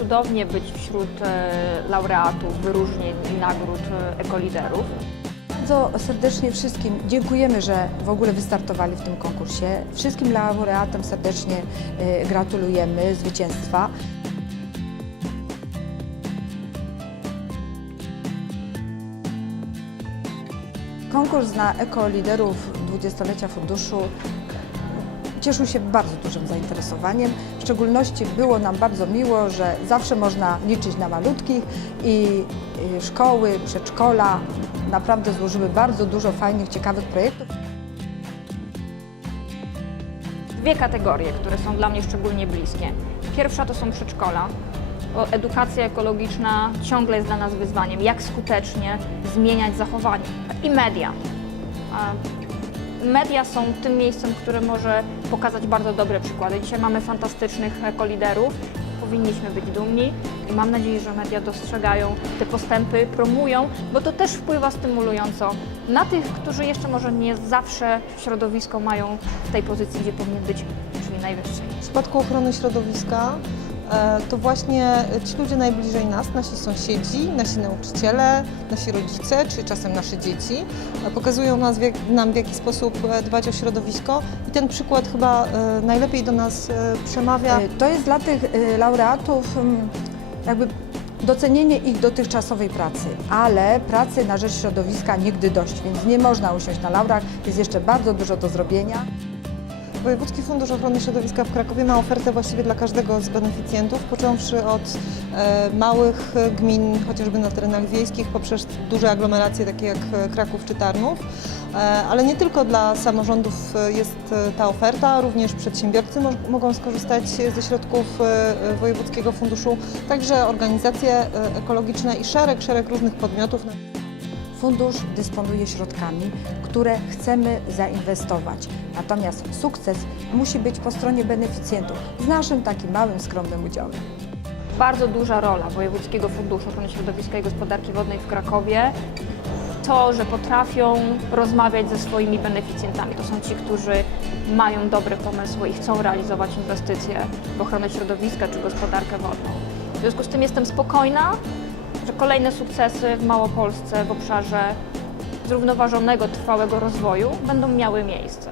cudownie być wśród e, laureatów wyróżnień i nagród e, ekoliderów. Bardzo serdecznie wszystkim dziękujemy, że w ogóle wystartowali w tym konkursie. Wszystkim laureatom serdecznie y, gratulujemy zwycięstwa. Konkurs na ekoliderów dwudziestollecia funduszu cieszył się bardzo dużym zainteresowaniem. W szczególności było nam bardzo miło, że zawsze można liczyć na malutkich i y, szkoły, przedszkola naprawdę złożyły bardzo dużo fajnych, ciekawych projektów. Dwie kategorie, które są dla mnie szczególnie bliskie. Pierwsza to są przedszkola. Bo edukacja ekologiczna ciągle jest dla nas wyzwaniem. Jak skutecznie zmieniać zachowanie. I media. Media są tym miejscem, które może pokazać bardzo dobre przykłady. Dzisiaj mamy fantastycznych ekoliderów. Powinniśmy być dumni i mam nadzieję, że media dostrzegają te postępy, promują, bo to też wpływa stymulująco na tych, którzy jeszcze może nie zawsze środowisko mają w tej pozycji, gdzie powinien być, czyli najwyższej. W przypadku ochrony środowiska to właśnie ci ludzie najbliżej nas, nasi sąsiedzi, nasi nauczyciele, nasi rodzice, czy czasem nasze dzieci, e, pokazują nas, nam w jaki sposób e, dbać o środowisko i ten przykład chyba e, najlepiej do nas e, przemawia. To jest dla tych laureatów mm, jakby docenienie ich dotychczasowej pracy, ale pracy na rzecz środowiska nigdy dość, więc nie można usiąść na laurach, jest jeszcze bardzo dużo do zrobienia. Wojewódzki Fundusz Ochrony Środowiska w Krakowie ma ofertę właściwie dla każdego z beneficjentów, począwszy od e, małych gmin, chociażby na terenach wiejskich, poprzez duże aglomeracje takie jak Kraków czy Tarnów. E, ale nie tylko dla samorządów jest e, ta oferta, również przedsiębiorcy mo- mogą skorzystać ze środków Wojewódzkiego Funduszu, także organizacje ekologiczne i szereg, szereg różnych podmiotów. Fundusz dysponuje środkami, które chcemy zainwestować. Natomiast sukces musi być po stronie beneficjentów z naszym takim małym, skromnym udziałem. Bardzo duża rola Wojewódzkiego Funduszu Ochrony Środowiska i Gospodarki Wodnej w Krakowie to, że potrafią rozmawiać ze swoimi beneficjentami. To są ci, którzy mają dobre pomysły i chcą realizować inwestycje w ochronę środowiska czy gospodarkę wodną. W związku z tym jestem spokojna, że kolejne sukcesy w Małopolsce w obszarze zrównoważonego, trwałego rozwoju będą miały miejsce.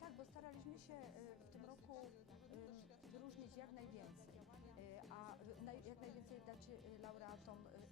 Tak, staraliśmy się jak najwięcej, y, a jak najwięcej dać y, laureatom y,